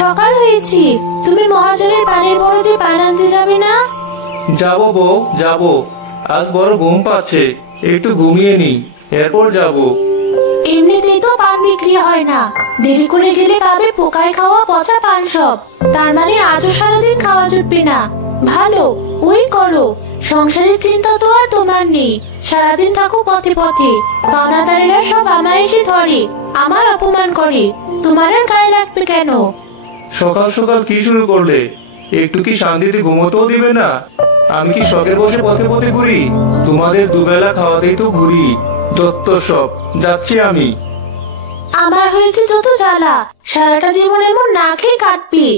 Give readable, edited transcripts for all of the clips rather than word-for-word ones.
সকাল হয়েছে। তুমি মহাজনের পানির বড় যে পান আনতে যাবে না? যাবো বউ, যাবো। আজ বড় ঘুম পাচ্ছে, একটু ঘুমিয়ে নি, এরপর যাবো। এমনিতেই তো পান বিক্রি হয় না, দেরি করে গেলে পাবে পোকায় খাওয়া পচা পান সব। তার মানে আজও সারাদিন খাওয়া জুটবে না। ভালো, ওই করো। সংসারের চিন্তা তো আর তোমার নেই। সারাদিন থাকো পথে পথে। পাওনাদারেরা সব আমায় এসে ধরে, আমার অপমান করে। তোমার আর গায়ে লাগবে কেন? সকাল সকাল কি শুরু করলে? একটু কি শান্তিতে ঘুমোতেও দিবে না? আমি কি শখের বসে পথে পথে ঘুরি? তোমাদের দুবেলা খাওয়াতেই তো ঘুরি। যত সব, যাচ্ছি আমি। আমার হয়েছে যত জ্বালা, সারাটা জীবন এমন না খেয়ে কাটবি।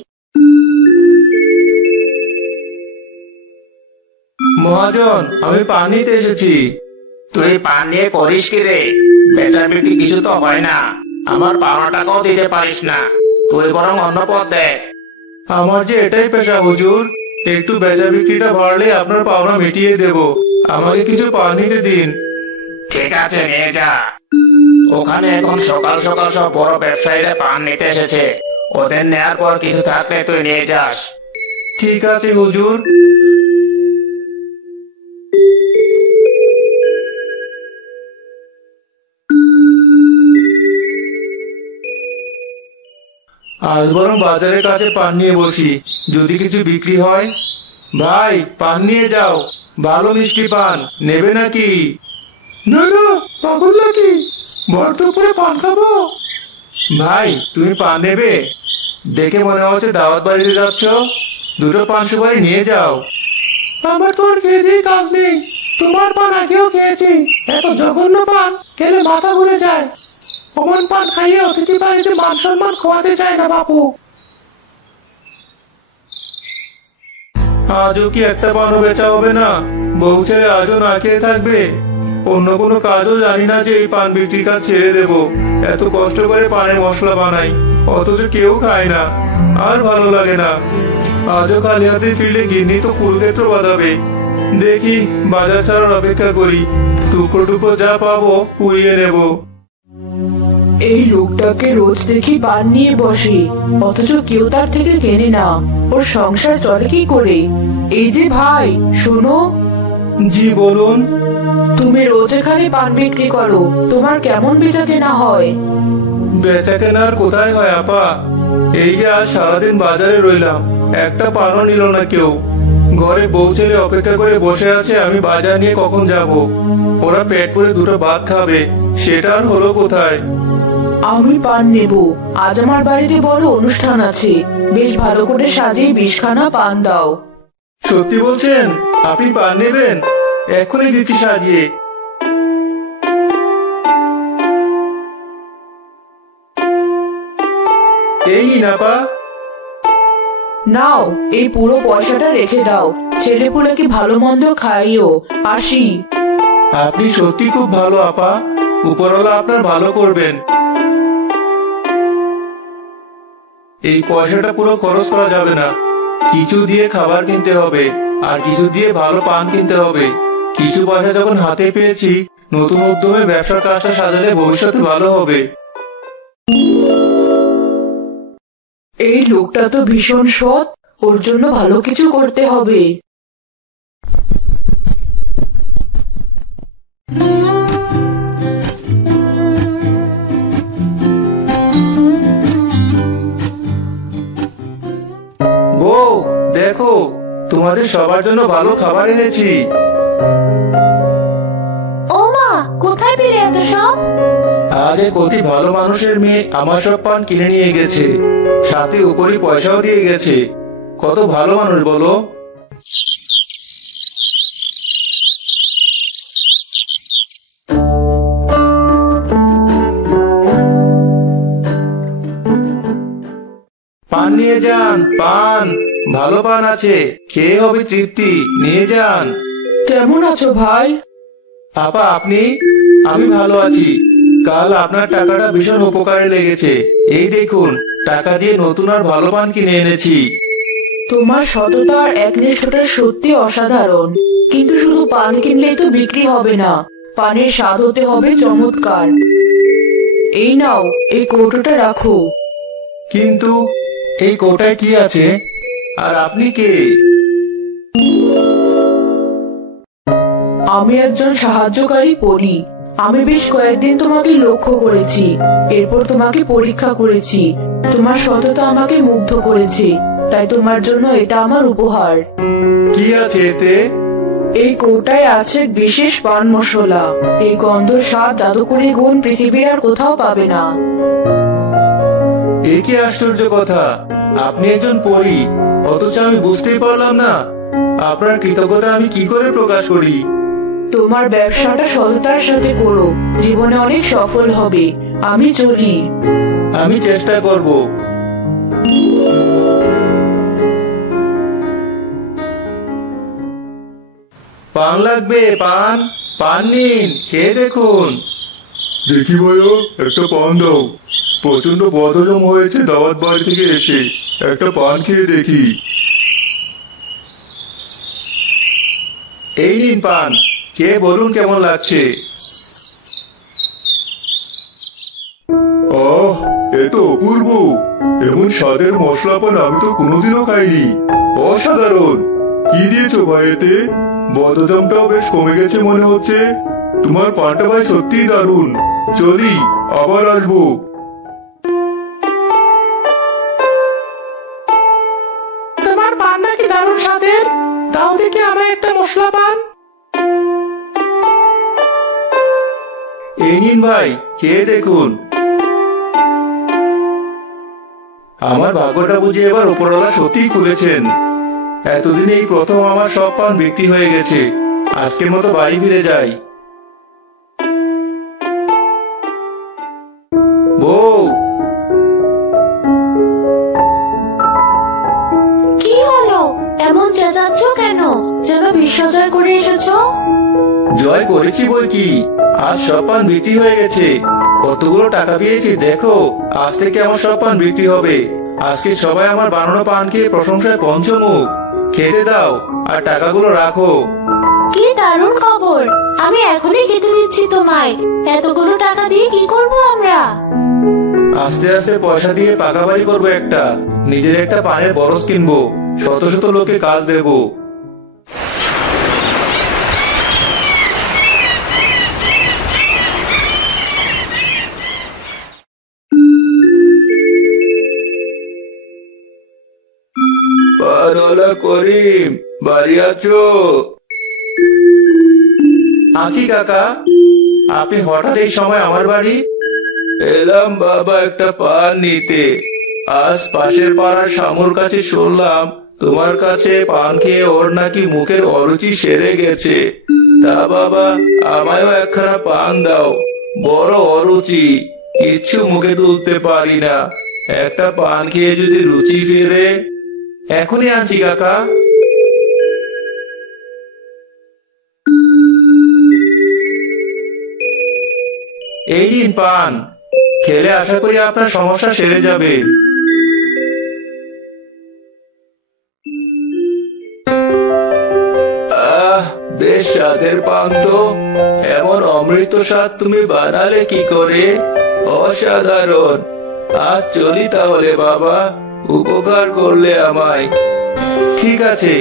মহাজন, আমি পান নিতে এসেছি। তুই পান নিয়ে করিস কি রে? বেচা বিক্রি কিছু তো হয় না, আমার পাওনা টাকাও দিতে পারিস না। তুই বরং অন্য পথ দেখ। আমার যে এটাই পেশা হুজুর, একটু বেচা বিক্রিটা বাড়লে আপনার পাওনা মিটিয়ে দেব। আমাকে কিছু পান নিতে দিন। ঠিক আছে, নিয়ে যা। ওখানে এখন সকাল সকাল সব বড় ব্যবসায়ীরা পান নিতে এসেছে, ওদের নেয়ার পর কিছু থাকলে তুই নিয়ে যাস। ঠিক আছে হুজুর। আজ বরং বাজারের কাছে পান নিয়ে বসি, যদি কিছু বিক্রি হয়। ভাই, পান নিয়ে যাও, ভালো মিষ্টি পান নেবে নাকি? না না, পাগল নাকি? ভর দুপুরে পান খাবো? ভাই, তুমি পান নেবে? দেখে মনে হচ্ছে দাওয়াত বাড়িতে যাচ্ছ। দুটো পান সুপারি নিয়ে যাও। আমার তো আর খেয়ে দিয়ে কাজ নেই, তোমার পান আগেও খেয়েছি। এত জঘন্য পান খেলে মাথা ঘুরে যায়। অমন পান খাইয়ে অতিথি বাড়িতে মান সম্মান খোয়াতে চায় না বাপু। আজও কি একটা পানও বেচা হবে না? বউ ছেলে আজও না খেয়ে থাকবে। অন্য কোনো কাজও জানি না যে এই পান বিক্রির কাজ ছেড়ে দেব। এত কষ্ট করে পানের মশলা বানাই, অথচ কেউ খায় না, আর ভালো লাগে না। আজও খালি হাতে ফিরলে গিন্নি তো কুলক্ষেত্র বাঁধাবে। দেখি, বাজার ছাড়ার অপেক্ষা করি। টুকরো টুকরো যা পাবো পুড়িয়ে নেব। এই লোকটাকে রোজ দেখি পান নিয়ে বসে, অথচ কেউ তার থেকে কেনে না। ওর সংসার চলে কি করে? এই যে ভাই, শোনো। জি বলুন। তুমি রোজ এখানে পান বিক্রি করো, তোমার কেমন বেচা কেনা হয়? বেচা কেনার কোথায় হয় আপা? এই যে আজ সারাদিন বাজারে রইলাম, একটা পানও নিল না কেউ। ঘরে বউ ছেলে অপেক্ষা করে বসে আছে আমি বাজার নিয়ে কখন যাব। ওরা পেট পুরে দুটো ভাত খাবে, সেটা আর হলো কোথায়? আমি পান নেব। আজ আমার বাড়িতে বড় অনুষ্ঠান আছে, বেশ ভালো করে সাজিয়ে 20খানা পান দাও। সত্যি বলছেন? আপনি পান নেবেন? এখনই দিচ্ছি সাজিয়ে। এই নিন আপা। নাও, এই পুরো পয়সাটা রেখে দাও। ছেলেপুলেকে ভালো মন্দ খাইও। আসি। আপনি সত্যি খুব ভালো আপা, উপরওয়ালা আপনার ভালো করবেন। এই পয়সাটা পুরো খরচ করা যাবে না। কিছু দিয়ে খাবার কিনতে হবে, আর কিছু দিয়ে ভালো পান কিনতে হবে। কিছু পয়সা যখন হাতে পেয়েছি, নতুন উদ্যমে ব্যবসার কাজটা সাজালে ভবিষ্যতে ভালো হবে। এই লোকটা তো ভীষণ সৎ, ওর জন্য ভালো কিছু করতে হবে। বউ, দেখো, তোমাদের সবার জন্য ভালো খাবার এনেছি। ও মা, কোথায় পেলে এত সব? আজ এক অতি ভালো মানুষের মেয়ে আমার সব পান কিনে নিয়ে গেছে, সাথে উপরি পয়সাও দিয়ে গেছে। কত ভালো মানুষ বলো। পান নিয়ে যান, পান, ভালো পান আছে, খেয়ে হবে তৃপ্তি, নিয়ে যান। কেমন আছো ভাই? আপা আপনি? আমি ভালো আছি। কাল আপনার টাকাটা ভীষণ উপকারে লেগেছে। এই দেখুন, টাকা দিয়ে নতুন আর ভালো পান কিনে এনেছি। তোমার সততা আর একনিষ্ঠতা সত্যি অসাধারণ। কিন্তু শুধু পান কিনলেই তো বিক্রি হবে না, পানের স্বাদ হতে হবে চমৎকার। এই নাও, এই কৌটোটা রাখো। কিন্তু এই কৌটায় কি আছে? আর আপনি কে? আমি একজন সাহায্যকারী পরী। আমি বেশ কয়েকদিন তোমাকে লক্ষ্য করেছি, এরপর তোমাকে পরীক্ষা করেছি। তোমার সততা আমাকে মুগ্ধ করেছে, তাই তোমার জন্য এটা আমার উপহার। কি আছে এতে? এই কৌটায় আছে এক বিশেষ পান মশলা। এই গন্ধর স্বাদ, জাদুকরি গুণ পৃথিবীর আর কোথাও পাবে না। এ কি আশ্চর্য কথা! আপনি একজন পরী, অথচ আমি বুঝতেই পারলাম না। আপনার কৃতজ্ঞতা আমি কি করে প্রকাশ করি? তোমার ব্যবসাটা সততার সাথে করো, জীবনে অনেক সফল হবে। আমি চলি। আমি চেষ্টা করব। পান লাগবে? পান? পান নিন, খেয়ে দেখুন। দেখি ভাইয়া, একটা পান দাও। প্রচন্ড বদহজম হয়েছে দাওয়াত বাড়ি থেকে এসে, একটা পান খেয়ে দেখি। এই নিন পান, খেয়ে বলুন কেমন লাগছে। আহ, এ তো অপূর্ব! এমন স্বাদের মশলা পান আমি তো কোনোদিনও খাইনি। অসাধারণ! কি দিয়েছো ভাই এতে? বদহজমটাও বেশ কমে গেছে মনে হচ্ছে। তোমার পানটা ভাই সত্যিই দারুণ। চলি, আবার আসবো। তোমার পান নাকি দারুণ স্বাদের? তাও দেখি আমার একটা মশলা পান। এই নিন ভাই, খেয়ে দেখুন। আমার ভাগ্যটা বুঝি এবার উপরওয়ালা সত্যিই খুলেছেন। এতদিন এই প্রথম আমার সব পান বিক্রি হয়ে গেছে। আজকের মতো বাড়ি ফিরে যাই। বউ! কি হলো? এমন চেঁচাচ্ছ কেন? যেন বিশ্বজয় করে এসেছো। জয় করেছি বই কি, আজ সব পান বিক্রি হয়ে গেছে। কতগুলো টাকা পেয়েছি দেখো। আজ থেকে আমার সব পান বিক্রি হবে। আজকে সবাই আমার বানানো পান খেয়ে প্রশংসায় পঞ্চমুখ। খেতে দাও আর টাকাগুলো রাখো। কি দারুণ খবর! আমি এখনই খেতে দিচ্ছি তোমায়। এতগুলো টাকা দিয়ে কি করব আমরা? আস্তে আস্তে পয়সা দিয়ে পাকা বাড়ি করবো একটা। নিজের একটা পানের বরজ কিনবো। শত শত লোকে কাজ দেবো। পানওয়ালা করিম, বাড়ি আছো? আছি কাকা। আপনি হঠাৎ এই সময় আমার বাড়ি? এলাম বাবা একটা পান নিতে। আজ পাশের পাড়ার শামুর কাছে শুনলাম তোমার কাছে পান খেয়ে ওর নাকি মুখের অরুচি সেরে গেছে। তা বাবা, আমায়ও একখানা পান দাও। বড় অরুচি, কিচ্ছু মুখে তুলতে পারি না। একটা পান খেয়ে যদি রুচি ফিরে। এখনই আনছি কাকা। এই নিন পান, খেলে আশা করি আপনার সমস্যা সেরে যাবে। আহ, বেশ স্বাদের পান তো। এমন অমৃত স্বাদ তুমি বানালে কি করে? অসাধারণ! আজ চলি তাহলে বাবা, উপকার করলে আমায়। ঠিক আছে।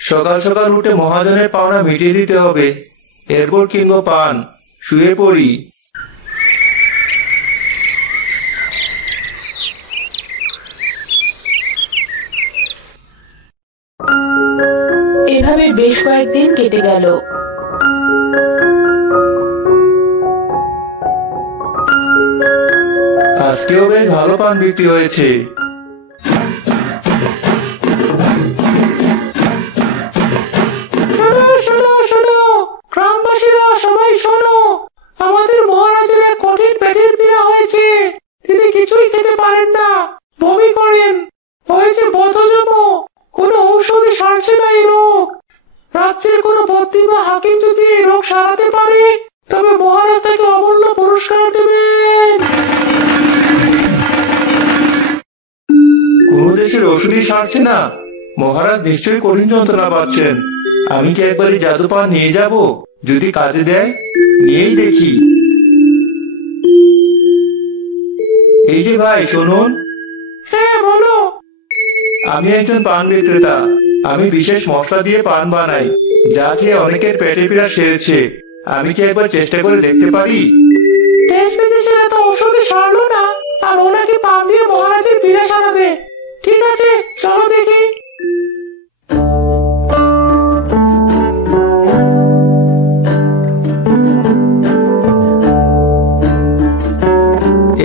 সকাল সকাল উঠে মহাজনের পাওনা মিটিয়ে দিতে হবে। এরপর কিনবো পান। শুয়ে পড়ি। এভাবে বেশ কয়েকদিন কেটে গেল। আজকেও বেশ ভালো পান বিক্রি হয়েছে। গ্রামবাসীরা সবাই শোনো, আমাদের মহারাজের এক কঠিন পেটের পীড়া হয়েছে। তিনি কিছুই খেতে পারেন না, বমি করেন, হয়েছে বদহজম। কোনো ঔষধে সারছে না এই রোগ। রাজ্যের কোনো বদ্যি বা হাকিম যদি এই রোগ সারাতে পারে, তবে মহারাজ তাকে অমূল্য পুরস্কার দেবেন। কোন দেশের ওষুধই সারছে না? মহারাজ নিশ্চয়ই কঠিন যন্ত্রণা পাচ্ছেন। আমি কি একবারই জাদু পান নিয়ে যাব? যদি কাজে দেয় নিয়েই দেখি। এই যে ভাই শুনুন, হ্যাঁ বলো। আমি একজন পান বিক্রেতা। আমি বিশেষ মশলা দিয়ে পান বানাই, যা খেয়ে অনেকের পেটে পীড়া সেরেছে। আমি কি একবার চেষ্টা করে দেখতে পারি? দেশ বিদেশের এত ঔষধে সারলো না, আর ওনাকে পান দিয়ে মহারাজের পীড়া সারাবে। ঠিক আছে, চলো দেখি।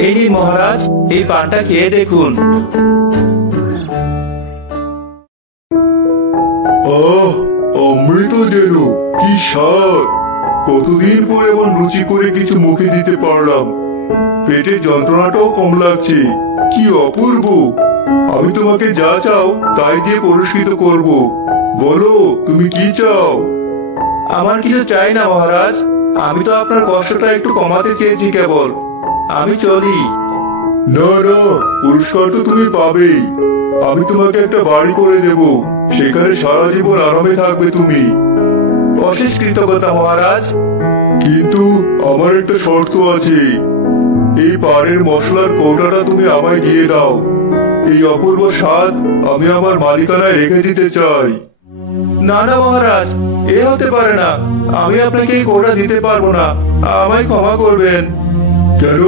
এই নিন মহারাজ, এই পানটা খেয়ে দেখুন। অমৃত যেন, কি স্বাদ! কতদিন পরে এমন রুচি করে কিছু মুখে দিতে পারলাম। পেটে যন্ত্রণাটাও কম লাগছে। কি অপূর্ব! আমি তোমাকে যা চাও তাই দিয়ে পুরস্কৃত করব। বলো তুমি কি চাও? আমার কিছু চাই না মহারাজ, আমি তো আপনার কষ্টটা একটু কমাতে চেয়েছি কেবল। আমি চলি। না না, পুরস্কার তো তুমি পাবেই। আমি তোমাকে একটা বাড়ি করে দেব, সেখানে সারা জীবন আরামে থাকবে তুমি। অশেষ কৃতজ্ঞতা মহারাজ। কিন্তু আমার একটা শর্ত আছে। এই পানের মশলার কৌটাটা তুমি আমায় দিয়ে দাও। এই অপূর্ব স্বাদ আমি আমার মালিকানায় রেখে দিতে চাই। না না মহারাজ, এ হতে পারে না। আমি আপনাকে এই কোটা দিতে পারবো না, আমায় ক্ষমা করবেন। কেন?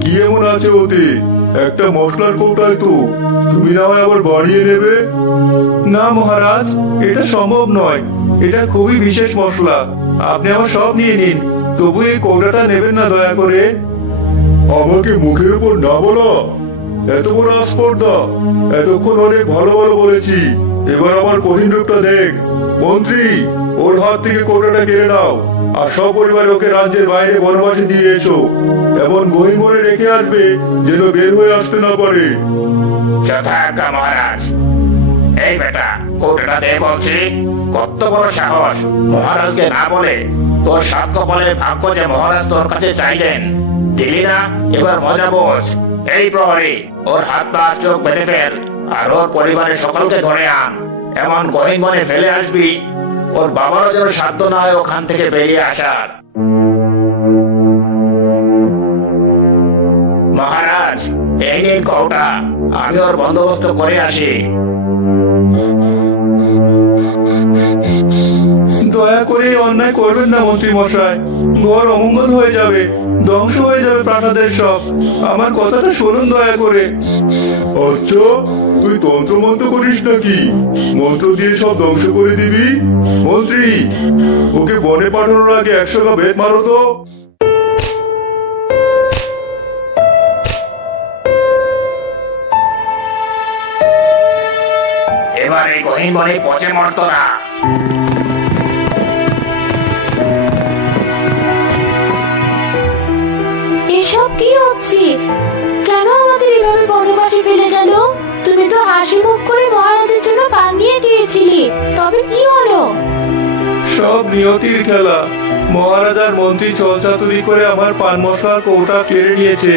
কি এমন আছে ওতে? একটা মশলার কৌটায় তো, তুমি না হয় আবার বাড়িয়ে নেবে। না মহারাজ, এটা সম্ভব নয়। এটা খুবই বিশেষ মশলা। আপনি আমার সব নিয়ে নিন, তবু এই কৌটাটা নেবেন না দয়া করে। আমাকে মুখের উপর না বলা, এত বড় আস্পর্ধা! এতক্ষণ অনেক ভালো ভালো বলেছি, এবার আমার কঠিন রূপটা দেখ। মন্ত্রী, ওর হাত থেকে কৌটাটা কেড়ে নাও, আর সপরিবারে ওকে রাজ্যের বাইরে বনবাসে দিয়ে এসো। এমন গহীন মনে রেখে আসবে যেন বের হয়ে আসতে না পারে। যথাজ্ঞা মহারাজ। এই বেটা, কৌটাটা দে বলছি। কত বড় সাহস মহারাজকে না বলে! তোর সাত কপালের ভাগ্য যে মহারাজ তোর কাছে চাইলেন, দিলি না। এবার মজা বোঝ। এই প্রহরী, ওর হাত পা চোখ বেঁধে ফেল, আর ওর পরিবারের সকলকে ধরে আন। এমন গহীন মনে ফেলে আসবি, ওর বাবারও যেন সাধ্য না হয় ওখান থেকে বেরিয়ে আসার। মহারাজ, এই নিন কৌটা, আমি ওর বন্দোবস্ত করে আসি। দয়া করে এই অন্যায় করবেন না মন্ত্রী মশাই। ঘর অমঙ্গল হয়ে যাবে, ধ্বংস হয়ে যাবে প্রাসাদের সব। আমার কথাটা শুনুন দয়া করে। আচ্ছা, তুই তন্ত্র মন্ত্র করিস নাকি? মন্ত্র দিয়ে সব ধ্বংস করে দিবি? মন্ত্রী, ওকে বনে পাঠানোর আগে 100 বেদ মারো তো। এবার এই গহীন বনে পচে মরত না। এসব কি হচ্ছে? কেন আমাদের এভাবে বনবাসে ফেলে গেল? তুমি তো হাসি মুখ করে মহারাজের জন্য পান নিয়ে গিয়েছিলে, তবে কি হলো? সব নিয়তির খেলা। মহারাজ আর মন্ত্রী ছলচাতুরি করে আমার পান মশলার কৌটা কেড়ে নিয়েছে।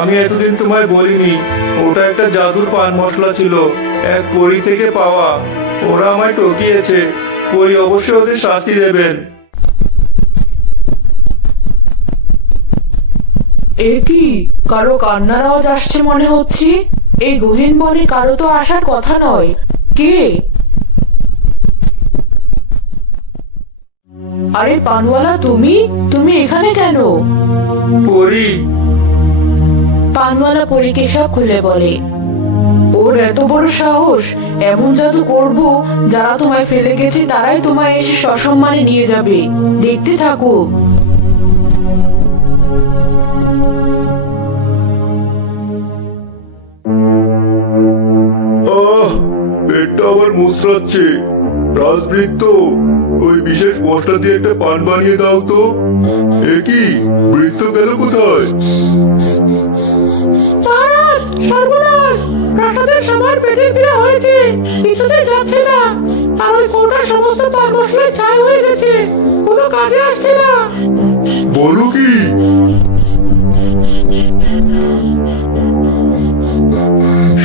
আমি এতদিন তোমায় বলিনি, ওটা একটা জাদুর পান মশলা ছিল, এক পরী থেকে পাওয়া। ওরা আমায় ঠকিয়েছে। পরী অবশ্যই ওদের শাস্তি দেবেন। এ কি? কারো কান্নার আওয়াজ আসছে মনে হচ্ছে। এই গহীন বনে কারো তো আসার কথা নয়। কে? আরে পানওয়ালা, তুমি এখানে কেন? পরী। পানওয়ালা পরীকে সব খুলে বলে। ওর এত বড় সাহস! এমন জাদু করব, যারা তোমায় ফেলে গেছে তারাই তোমায় এসে সসম্মানে নিয়ে যাবে। দেখতে থাকো। পেটটা আবার মুচড়াচ্ছে। রাজবৃত্ত, ওই বিশেষ মশলা দিয়ে একটা পান বানিয়ে দাও তো। এ কি, বৃত্ত গেল কোথায়? মহারাজ, সর্বনাশ! প্রাসাদের সবার পেটের পীড়া হয়েছে, কিছুতেই যাচ্ছে না। আর ওই কৌটার সমস্ত পান মশলায় ছাই হয়ে গেছে, কোনো কাজে আসছে না। বলো কি?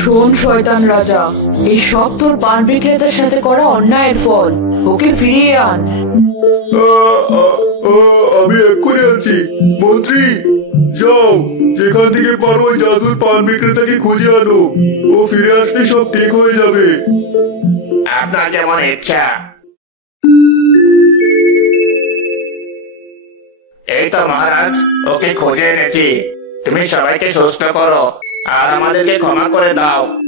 শোন শয়তান রাজা, এই সব তোর পান বিক্রেতার সাথে করা অন্যায়ের ফল। ওকে ফিরিয়ে আন। আমি এক্ষুনি আনছি। মন্ত্রী, যাও, যেখান থেকে পারো ওই জাদুর পান বিক্রেতাকে খুঁজে আনো। ও ফিরে আসলে সব ঠিক হয়ে যাবে। আপনার যেমন ইচ্ছা। এই তো মহারাজ, ওকে খুঁজে এনেছি। তুমি সবাইকে সুস্থ করো আর আমাদেরকে ক্ষমা করে দাও।